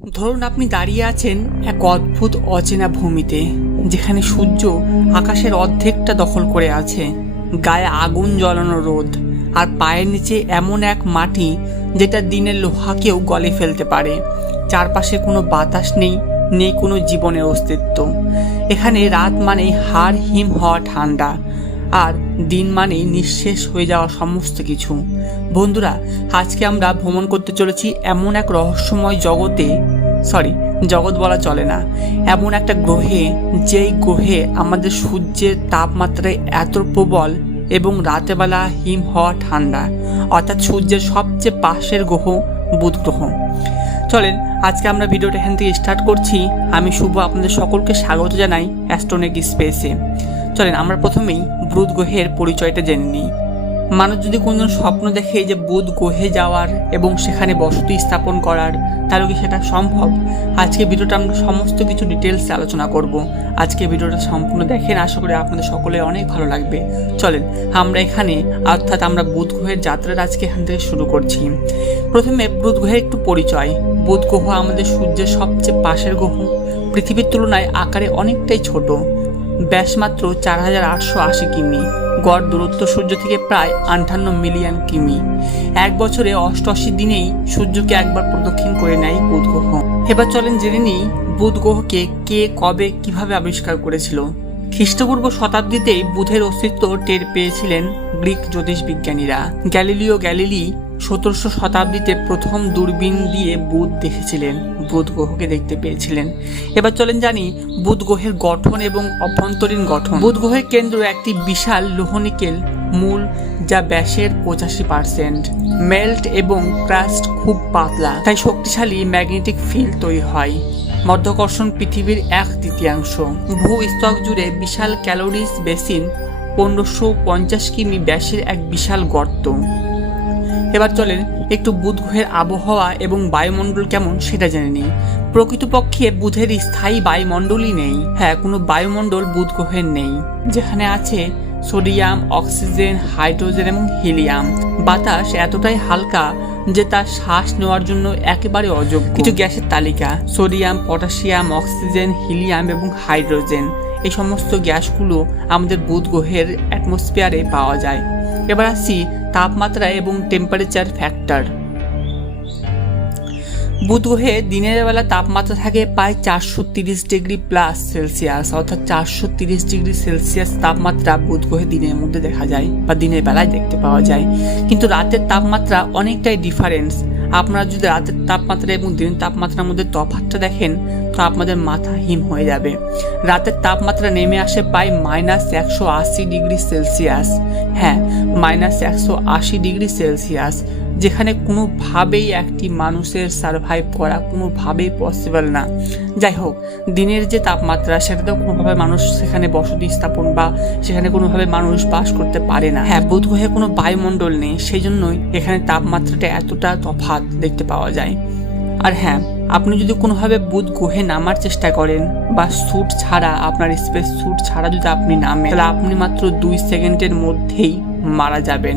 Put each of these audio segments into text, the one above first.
ধরুন আপনি দাঁড়িয়ে আছেন এক অদ্ভুত অচেনা ভূমিতে, যেখানে সূর্য আকাশের অর্ধেকটা দখল করে আছে, গায়ে আগুন জ্বলানো রোদ, আর পায়ের নিচে এমন এক মাটি যেটা দিনের লোহাকেও গলে ফেলতে পারে। চারপাশে কোনো বাতাস নেই নেই কোনো জীবনের অস্তিত্ব। এখানে রাত মানেই হাড় হিম হওয়া ঠান্ডা। আর দিন মানেই নিঃশেষ হয়ে যাওয়া সমস্ত কিছু। বন্ধুরা, আজকে আমরা ভ্রমণ করতে চলেছি এমন এক রহস্যময় জগতে সরি জগৎ বলা চলে না, এমন একটা গ্রহে, যেই গ্রহে আমাদের সূর্যের তাপমাত্রায় এত প্রবল এবং রাতেবেলা হিম হওয়া ঠান্ডা, অর্থাৎ সূর্যের সবচেয়ে পাশের গ্রহ বুধ গ্রহ। চলেন, আজকে আমরা ভিডিওটা এখান থেকে স্টার্ট করছি। আমি শুভ আপনাদের সকলকে স্বাগত জানাই অ্যাস্ট্রোনেক স্পেসে। চলেন, আমরা প্রথমেই বুধ গ্রহের পরিচয়টা জেনে নিই। মানুষ যদি কোনো স্বপ্ন দেখে যে বুধ গ্রহে যাওয়ার এবং সেখানে বসতি স্থাপন করার, তাহলে কি সেটা সম্ভব? আজকে ভিডিওটা আমরা সমস্ত কিছু ডিটেলসে আলোচনা করব। আজকে ভিডিওটা সম্পূর্ণ দেখেন, আশা করি আপনাদের সকলে অনেক ভালো লাগবে। চলেন, আমরা এখানে, অর্থাৎ আমরা বুধ গ্রহের যাত্রাটা আজকে এখান থেকে শুরু করছি। প্রথমে বুধ গ্রহের একটু পরিচয়। বুধ গ্রহ আমাদের সূর্যের সবচেয়ে পাশের গ্রহ। পৃথিবীর তুলনায় আকারে অনেকটাই ছোট। ব্যাস মাত্র চার হাজার আটশো আশি কিমি, গড় দূরত্ব সূর্য থেকে প্রায় আটান্ন মিলিয়ন কিমি। এক বছরে অষ্টআশি দিনেই সূর্যকে একবার প্রদক্ষিণ করে নেয় বুধ গ্রহ এবার চলেন জেনে নিই বুধ গ্রহকে কে, কবে, কীভাবে আবিষ্কার করেছিল। খ্রিস্টপূর্ব শতাব্দীতেই বুধের অস্তিত্ব টের পেয়েছিলেন গ্রিক জ্যোতিষ বিজ্ঞানীরা গ্যালিলিও গ্যালিলি সতেরোশো শতাব্দীতে প্রথম দূরবীন দিয়ে বুধ দেখেছিলেন। বুধ গ্রহকে দেখতে পেয়েছিলেন। এবার চলেন জানি বুধ গ্রহের গঠন এবং অভ্যন্তরীণ গঠন। বুধ গ্রহের কেন্দ্র একটি বিশাল লোহনিকেল মূল যা ব্যাসের পঁচাশি পার্সেন্ট। মেল্ট এবং ক্রাস্ট খুব পাতলা, তাই শক্তিশালী ম্যাগনেটিক ফিল্ড তৈরি হয়। মধ্যাকর্ষণ পৃথিবীর এক তৃতীয়াংশ। ভূস্তক জুড়ে বিশাল ক্যালোরিজ বেসিন পনেরোশো পঞ্চাশ কিমি ব্যাসের এক বিশাল গর্ত। এবার চলেন একটু বুধ গ্রহের আবহাওয়া এবং বায়ুমণ্ডল কেমন সেটা জেনে নিই। প্রকৃতপক্ষে বুধের স্থায়ী বায়ুমণ্ডলই নেই। হ্যাঁ কোনো বায়ুমণ্ডল বুধ গ্রহের নেই। যেখানে আছে সোডিয়াম, অক্সিজেন, হাইড্রোজেন এবং হিলিয়াম। বাতাস এতটাই হালকা যে তার শ্বাস নেওয়ার জন্য একেবারে অযোগ্য। কিছু গ্যাসের তালিকা, সোডিয়াম, পটাশিয়াম, অক্সিজেন, হিলিয়াম এবং হাইড্রোজেন। এই সমস্ত গ্যাসগুলো আমাদের বুধ গ্রহের অ্যাটমসফিয়ারে পাওয়া যায়। এবার আসছি তাপমাত্রা এবং টেম্পারেচার ফ্যাক্টর বুধ গ্রহে দিনের বেলা তাপমাত্রা থাকে প্রায় চারশো তিরিশ ডিগ্রি প্লাস সেলসিয়াস অর্থাৎ চারশো তিরিশ ডিগ্রি সেলসিয়াস তাপমাত্রা বুধ গ্রহে দিনের মধ্যে দেখা যায় বা দিনের বেলায় দেখতে পাওয়া যায়। কিন্তু রাতের তাপমাত্রা অনেকটাই ডিফারেন্স আপনারা যদি রাতের তাপমাত্রা এবং দিনের তাপমাত্রার মধ্যে তফাৎটা দেখেন তো আপনাদের মাথা হিম হয়ে যাবে। রাতের তাপমাত্রা নেমে আসে প্রায় মাইনাস একশো আশি ডিগ্রি সেলসিয়াস। হ্যাঁ মাইনাস একশো আশি ডিগ্রি সেলসিয়াস, যেখানে কোনোভাবেই একটি মানুষের সার্ভাইভ করা কোনোভাবেই পসিবল না। যাই হোক, দিনের যে তাপমাত্রা সেটাতেও কোনোভাবে মানুষ সেখানে বসতি স্থাপন বা সেখানে কোনোভাবে মানুষ বাস করতে পারে না। হ্যাঁ বুধ গ্রহে কোনো বায়ুমণ্ডল নেই, সেই জন্যই এখানে তাপমাত্রাটা এতটা তফাৎ দেখতে পাওয়া যায়। আর হ্যাঁ আপনি যদি কোনোভাবে বুধ গ্রহে নামার চেষ্টা করেন বা স্যুট ছাড়া, আপনার স্পেস স্যুট ছাড়া যদি আপনি নামেন, তাহলে আপনি মাত্র দুই সেকেন্ডের মধ্যেই মারা যাবেন।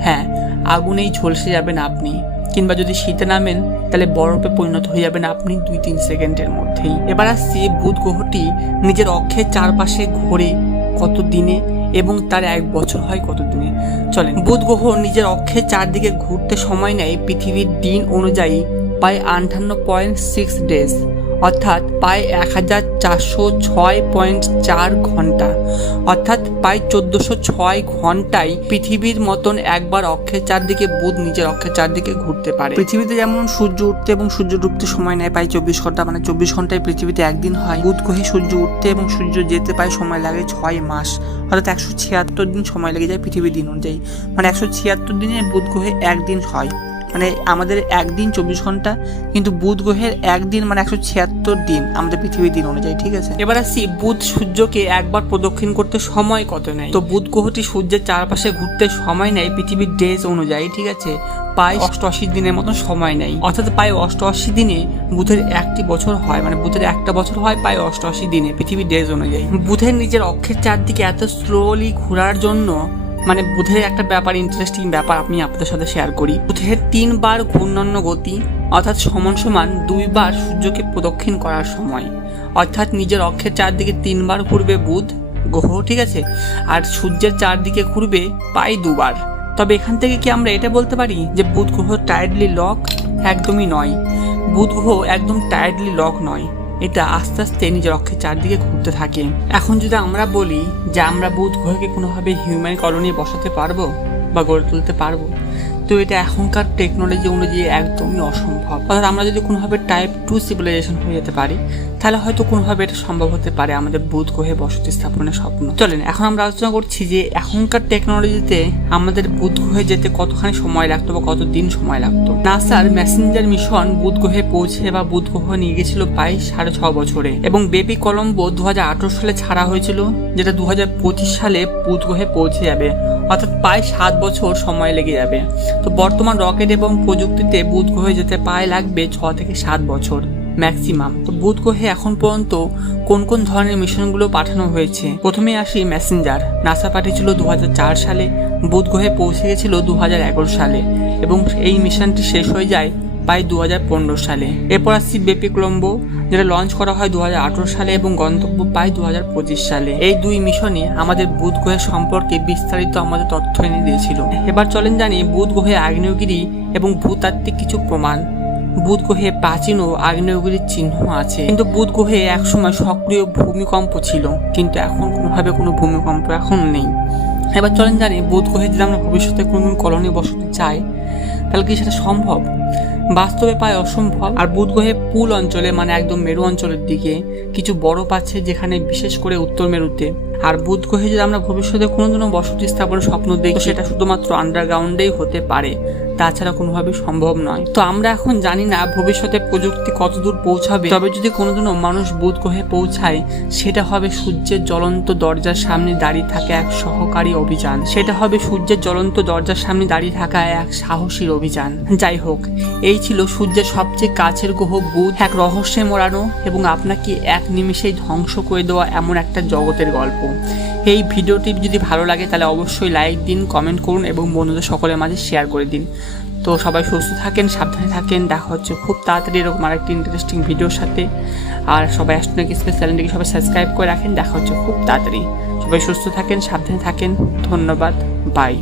হ্যাঁ আগুনেই ঝলসে যাবেন আপনি। কিংবা যদি শীতে নামেন, তাহলে বরফে পরিণত হয়ে যাবেন আপনি দুই তিন সেকেন্ডের মধ্যেই। এবার আসছি বুধ গ্রহটি নিজের অক্ষের চারপাশে ঘোরে কত দিনে এবং তার এক বছর হয় কত দিনে চলেন বুধ গ্রহ নিজের অক্ষের চারদিকে ঘুরতে সময় নেয় পৃথিবীর দিন অনুযায়ী প্রায় আটান্ন পয়েন্ট সিক্স ডেজ, অর্থাৎ প্রায় এক হাজার চারশো ছয় পয়েন্ট চার ঘণ্টা, অর্থাৎ প্রায় চোদ্দোশো ছয় ঘন্টায় পৃথিবীর মতন একবার অক্ষের চারদিকে বুধ নিজের অক্ষের চারদিকে ঘুরতে পারে। পৃথিবীতে যেমন সূর্য উঠতে এবং সূর্য ডুবতে সময় নেয় প্রায় চব্বিশ ঘণ্টা মানে চব্বিশ ঘন্টায় পৃথিবীতে একদিন হয়। বুধ গ্রহে সূর্য উঠতে এবং সূর্য যেতে প্রায় সময় লাগে ছয় মাস, অর্থাৎ একশো ছিয়াত্তর দিন সময় লেগে যায় পৃথিবীর দিন অনুযায়ী। মানে একশো ছিয়াত্তর দিনে বুধ গ্রহে একদিন হয়। মানে আমাদের একদিন চব্বিশ ঘণ্টা, কিন্তু বুধ গ্রহের একদিন মানে একশো ছিয়াত্তর দিন আমাদের পৃথিবীর দিন অনুযায়ী, ঠিক আছে? এবার আসছি বুধ সূর্যকে একবার প্রদক্ষিণ করতে সময় কত নেয়? তো বুধ গ্রহটি সূর্যের চারপাশে ঘুরতে সময় নেয় পৃথিবীর ডেজ অনুযায়ী, ঠিক আছে? প্রায় অষ্টআশি দিনের মতন সময় নেয়। অর্থাৎ প্রায় অষ্টআশি দিনে বুধের একটি বছর হয় মানে বুধের একটা বছর হয় প্রায় অষ্টআশি দিনে পৃথিবীর ডেজ অনুযায়ী। বুধের নিজের অক্ষের চারদিকে এত স্লোলি ঘোরার জন্য মানে বুধের একটা ব্যাপার ইন্টারেস্টিং ব্যাপার আমি আপনাদের সাথে শেয়ার করি। বুধের তিনবার ঘূর্ণন্য গতি, অর্থাৎ সমান সমান দুইবার সূর্যকে প্রদক্ষিণ করার সময়। অর্থাৎ নিজের অক্ষের চারদিকে তিনবার ঘুরবে বুধ, গ্রহ, ঠিক আছে? আর সূর্যের চারদিকে ঘুরবে প্রায় দুবার। তবে এখান থেকে কি আমরা এটা বলতে পারি যে বুধ গ্রহ টায়ার্ডলি লক একদমই নয়। বুধ গ্রহ একদম টায়ার্ডলি লক নয়। এটা আস্তে আস্তে নিজের অক্ষের চারদিকে ঘুরতে থাকে। এখন যদি আমরা বলি যে আমরা বুধ গ্রহকে কোনোভাবে হিউম্যান কলোনি বসাতে পারব বা গড়ে তুলতে পারব তো এটা এখনকার টেকনোলজি অনুযায়ী একদমই অসম্ভব। অর্থাৎ আমরা যদি কোনোভাবে টাইপ টু সিভিলাইজেশন হয়ে যেতে পারি, তাহলে হয়তো কোনোভাবে এটা সম্ভব হতে পারে আমাদের বুধ গ্রহে বসতি স্থাপনের স্বপ্ন। চলেন, এখন আমরা আলোচনা করছি যে এখনকার টেকনোলজিতে আমাদের বুধ গ্রহে যেতে কতখানি সময় লাগতো বা কত দিন সময় লাগতো। নাসার মেসেঞ্জার মিশন বুধ গ্রহে পৌঁছে বা বুধ গ্রহ নিয়ে গেছিল প্রায় সাড়ে ছ বছরে। এবং বেবি কলম্বো দু হাজার আঠারো সালে ছাড়া হয়েছিল, যেটা দু হাজার পঁচিশ সালে বুধ গ্রহে পৌঁছে যাবে। অর্থাৎ প্রায় সাত বছর সময় লেগে যাবে। তো বর্তমান রকেট এবং প্রযুক্তিতে বুধ গ্রহে যেতে প্রায় লাগবে ছ থেকে সাত বছর ম্যাক্সিমাম। তো বুধ গ্রহে এখন পর্যন্ত কোন কোন ধরনের মিশনগুলো পাঠানো হয়েছে? প্রথমে আসি মেসেঞ্জার। নাসা পাঠিয়েছিল দু হাজার চার সালে বুধ গ্রহে পৌঁছে গেছিল দু হাজার এগারো সালে এবং এই মিশনটি শেষ হয়ে যায় প্রায় দু হাজার পনেরো সালে। এরপর আসছি বেপি কলম্বো যেটা লঞ্চ করা হয় দু হাজার আঠারো সালে এবং গন্তব্য পায় দুহাজার পঁচিশ সালে। এই দুই মিশনে আমাদের বুধ গ্রহের সম্পর্কে বিস্তারিত আমাদের তথ্য এনে দিয়েছিল। এবার চলেন জানি বুধ গ্রহে আগ্নেয়গিরি এবং ভূতাত্ত্বিক কিছু প্রমাণ। বুধ গ্রহে প্রাচীন ও আগ্নেয়গিরির চিহ্ন আছে। কিন্তু বুধ গ্রহে একসময় সক্রিয় ভূমিকম্প ছিল, কিন্তু এখন কোনোভাবে কোনো ভূমিকম্প এখন নেই। এবার চলেন জানি বুধ গ্রহে যদি আমরা ভবিষ্যতে কোনো কোনো কলোনি বসতে চাই, তাহলে কি সেটা সম্ভব? বাস্তবে পায় অসম্ভব। আর বুধ গ্রহে পুল অঞ্চলে মানে একদম মেরু অঞ্চলের দিকে, কিছু বরফ আছে যেখানে বিশেষ করে উত্তর মেরুতে। আর বুধ গ্রহে যদি আমরা ভবিষ্যতে কোনো কোনো বসতি স্থাপনের স্বপ্ন দেখি সেটা শুধুমাত্র আন্ডারগ্রাউন্ডেই হতে পারে। তাছাড়া কোনোভাবে সম্ভব নয়। তো আমরা এখন জানি না ভবিষ্যতে প্রযুক্তি কতদূর পৌঁছাবে। তবে যদি কোনোদিনও মানুষ বুধ গ্রহে পৌঁছায়, সেটা হবে সূর্যের জ্বলন্ত দরজার সামনে দাঁড়িয়ে থাকা এক সহকারী অভিযান। সেটা হবে সূর্যের জ্বলন্ত দরজার সামনে দাঁড়িয়ে থাকা এক সাহসীর অভিযান। যাই হোক, এই ছিল সূর্যের সবচেয়ে কাছের গ্রহ বুধ, এক রহস্যে মোড়ানো এবং আপনাকে এক নিমিষেই ধ্বংস করে দেওয়া এমন একটা জগতের গল্প। এই ভিডিওটি যদি ভালো লাগে, তাহলে অবশ্যই লাইক দিন, কমেন্ট করুন এবং বন্ধুদের সকলের মাঝে শেয়ার করে দিন। তো সবাই সুস্থ থাকেন, সাবধানে থাকেন। দেখা হচ্ছে খুব তাড়াতাড়ি এরকম আরেকটি ইন্টারেস্টিং ভিডিওর সাথে। আর সবাই অ্যাস্ট্রোনিক স্পেস চ্যানেলটিকে সবাই সাবস্ক্রাইব করে রাখেন। দেখা হচ্ছে খুব তাড়াতাড়ি। সবাই সুস্থ থাকেন, সাবধানে থাকেন। ধন্যবাদ। বাই